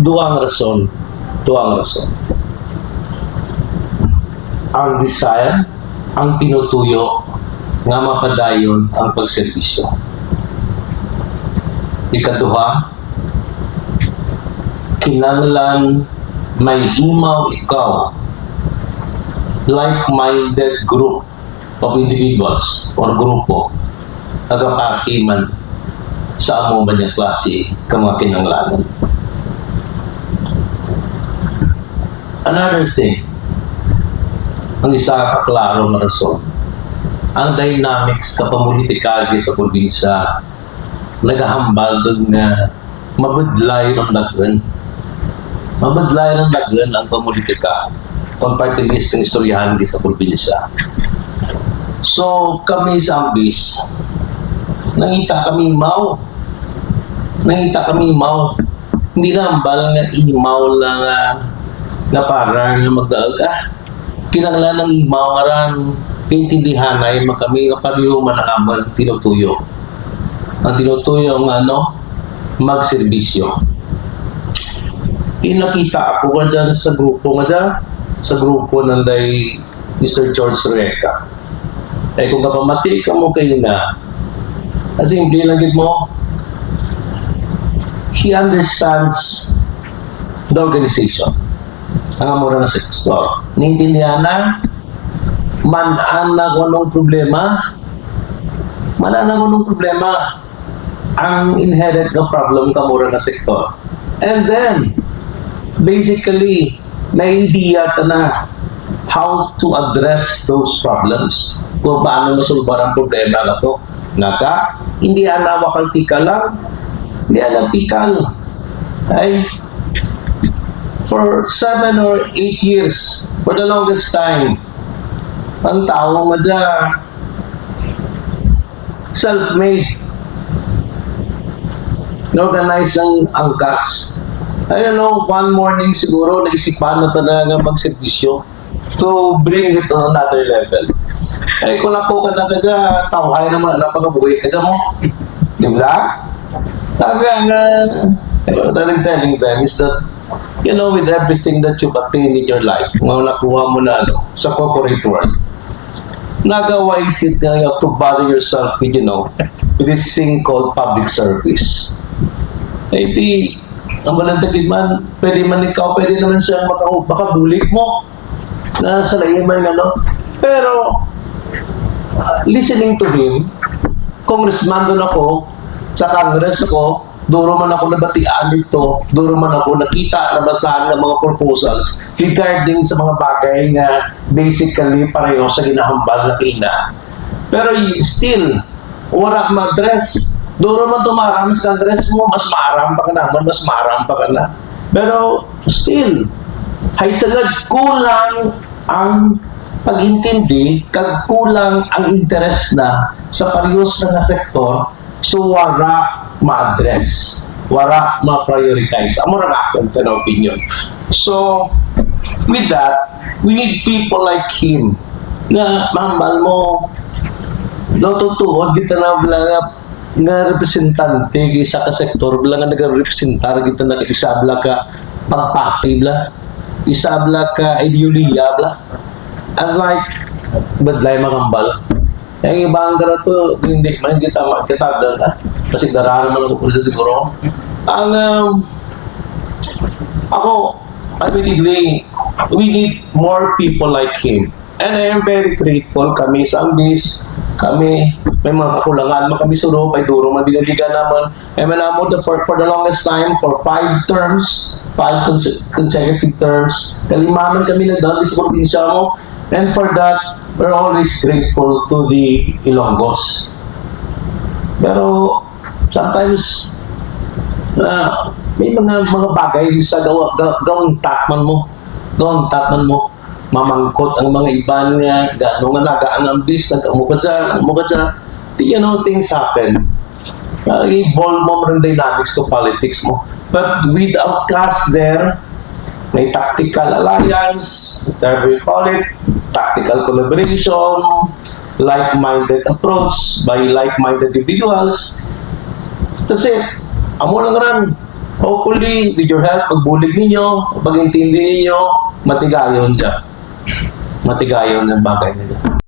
Duang rason. Duang rason. Ang desire, ang tinutuyo nga mapadayon ang pagserbisyo. Ikaduha, kinahanglan may imaw ikaw like-minded group of individuals or grupo nagapakiman sa amo ba niyang klase ka mga kinahanglanon. Another thing, ang isa kaklaro na rason, ang dynamics kapamulitikagi sa probinsya nagahambal doon nga mabudlay ng dagan. Mabudlay ng dagan ang pamulitika compared to list ng istoryahan di sa probinsya. So kami sa Ambis, nangita kami imaw. Hindi na hambal nga imaw lang na parang magdaag kinanglan ng imaw aran intindihanay kami kapaliw manakamal tinutuyo. Ang tinutuyo ng magserbisyo. Tinakita ako nga dyan sa grupo ng day Mr. George Reca. Kung kapamati ka mo kayo na, simple lang mo, he understands the organization. Ang amura na sektor. Nintindihan na, manaan na kung anong problema, ang inherent na problem kamura na sektor. And then, basically, na-idea na how to address those problems. Kung paano masulbar ang problema na to. Hindi wakal tikal lang. Hindi tikal. Ay, for 7 or 8 years, for the longest time, ang tao mo dyan, self-made. Organize ang angkas. One morning siguro, naisipan na talaga magservisyo to bring it to another level. Kung ako ka talaga, tao kaya naman napagabuhay ka mo. Di ba? Talagang telling them is that, with everything that you've attained in your life, nakuha mo na sa corporate world, nagawa isip nga to bother yourself with, with this thing called public service. Maybe, ang malandagin man, pwede naman siya makabulik mo na sa lain man Pero, listening to him, congressman doon ako, sa Congress ako, duro man ako nabatian dito, duro man ako nakita, nabasahan ng mga proposals regarding sa mga bagay nga basically pareho sa ginahambal na kina. Pero still, wala ma-address. Duro man tumaram sa Congress mo, mas maaram pa ka na. Pero still, hay tagad kulang ang pag-intindi, kulang ang interest na sa parehos na sektor, so wala ma-address, wala ma-prioritize. Amo na akong opinion. So, with that, we need people like him na mahambal mo, natutuod kita na nga representante isa ka sektor bala nga nag-representar kita na isabla ka pagpati bla isabla ka ideolohiya bla unlike badlay makambal ang ibang gara to hindi man kita doon kasi daraan naman ako siguro ang ako I believe we need more people like him. And I am very grateful kami sa Ambis, kami may mga kakulangan kami suro, may duro man binaligan naman. And manamo for the longest time, for 5 terms, 5 consecutive terms, kalimaman kami nagdaan sa probinsya mo. And for that, we're always grateful to the Ilonggos. Pero sometimes, may mga bagay sa gawang takman mo. Mamangkot ang mga iban nga, gano'n nga nagaan ang bis, nag-amuka dyan. Things happen. I-evolve mo rin dynamics to politics mo. But without class there, may tactical alliance, whatever you call it, tactical collaboration, like-minded approach by like-minded individuals. That's it. Amo lang rin. hopefully, with your help, pagbulig ninyo, pag-intindi ninyo, matigayon siya. Matigayon ang bagay nila.